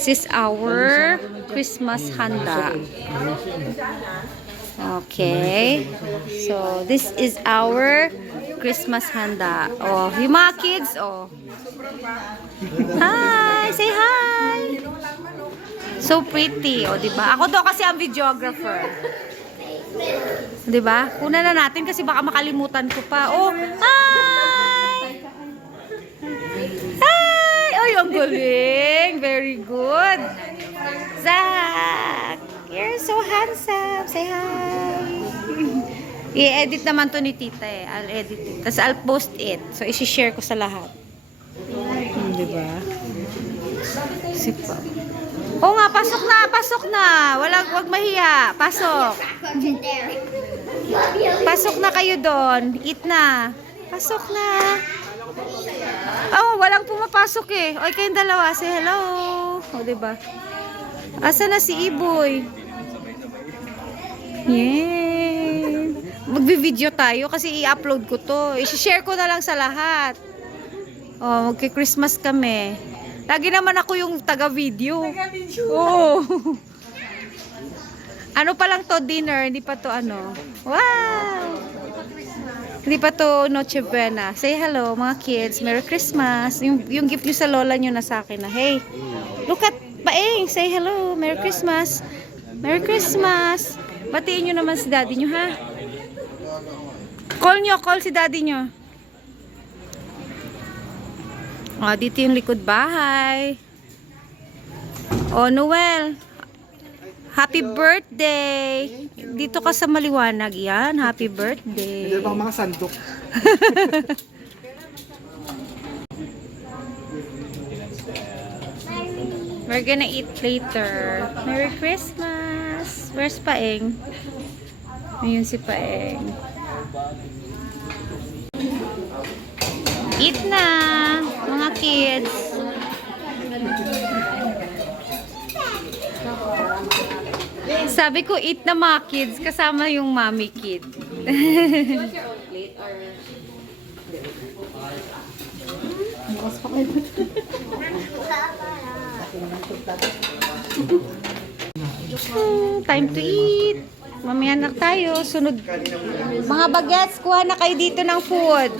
This is our Christmas handa. Okay. So, this is our Christmas handa. Oh, yung mga kids, oh. Hi! Say hi! So pretty, oh, diba? Ako daw kasi ang videographer. Diba? Una na natin kasi baka makalimutan ko pa. Oh, hi! Hi! Oh, yung galing. Very good. Zach! You're so handsome. Say hi. I-edit naman to ni tita eh. I'll edit it. Tapos I'll post it. So, isi-share ko sa lahat. Diba? Sipa. Oo nga, pasok na. Pasok na. Wag mahiya. Pasok. Pasok na kayo doon. Eat na. Pasok na. Oh, walang pumapasok eh. O, kayong dalawa. Say hello. O, diba? Asa na si Iboy? Yeah. Magbi-video tayo kasi i-upload ko to. I-share ko na lang sa lahat. Oh, magki-Christmas kami. Lagi naman ako yung taga-video. Oh. Ano pa lang to, dinner, hindi pa to ano. Wow. Hindi pa to Noche Buena. Say hello mga kids. Merry Christmas. Yung gift niyo sa lola niyo na sa akin na. Hey. Look at Paeng. Say hello. Merry Christmas. Merry Christmas. Batiin niyo naman si daddy niyo, ha? Call si daddy niyo. Oh, dito yung likod bahay. Oh, Noel. Happy birthday. Dito ka sa maliwanag yan. Happy birthday. Hindi bang mga sandok. We're gonna eat later. Merry Christmas. Where's Paeng? Ayun si Paeng. Eat na, mga kids. Sabi ko eat na mga kids, kasama yung mommy kid. Time to eat. Mamaya na tayo. Sunod. Mga bagets, kuha na kayo dito ng food.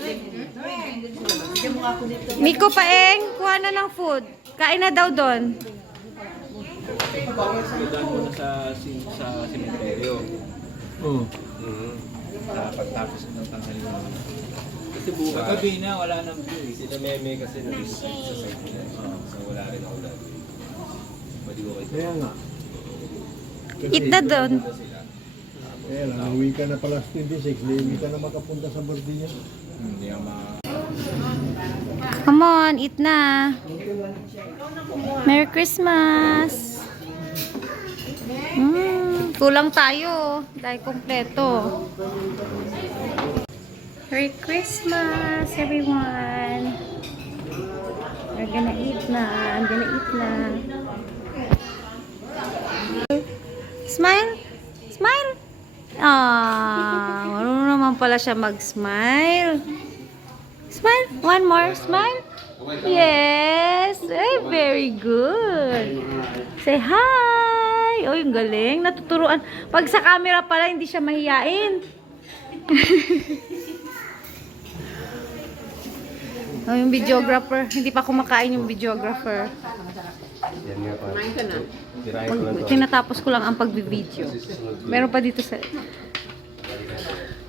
Miko Paeng, kuha na ng food. Kain na daw doon. Sa sementeryo. Oo. Pagtapos ng tanghali. Kasi bukas. Gabi na, wala nang view. Sila meme kasi na-restrict sa site nila. So wala rin ako lagi. Pwede ko kayo. Kaya nga. Eat na doon. Kaya lang, uwi ka na pala 26. Uwi ka na makapunta sa birthday niya. Hindi ako Come on, eat na. Merry Christmas. Kulang tayo. Dahil kompleto. Merry Christmas, everyone. We're gonna eat na. I'm gonna eat na. Smile. Smile. Ah, marunong naman pala siya mag-smile. Smile. One more. Smile. Yes. Ay, very good. Say hi. Oh, yung galing. Natuturuan. Pag sa camera pala, hindi siya mahiyain. Oh, yung videographer. Hindi pa kumakain yung videographer. Yan nga pa. Kumain ka na? Tinatapos ko lang ang pag-video. Meron pa dito sa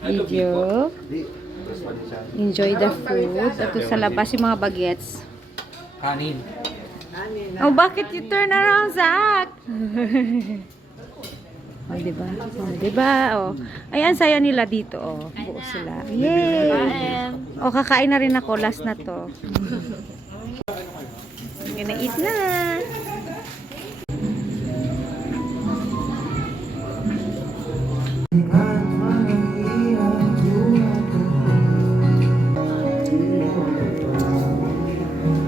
video. Enjoy the food. At sa labas yung mga bagets. kanin. Oh, bakit you turn around, Zach? Oh, diba? Oh, diba? Oh. Ayan, saya nila dito. Oh, buo sila. Yay! Oh, kakain na rin ako. Last na to. I'm gonna eat na.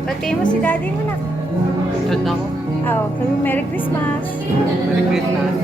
Batiin mo si daddy mo na. Saan ako? Oh, Merry Christmas. Merry Christmas.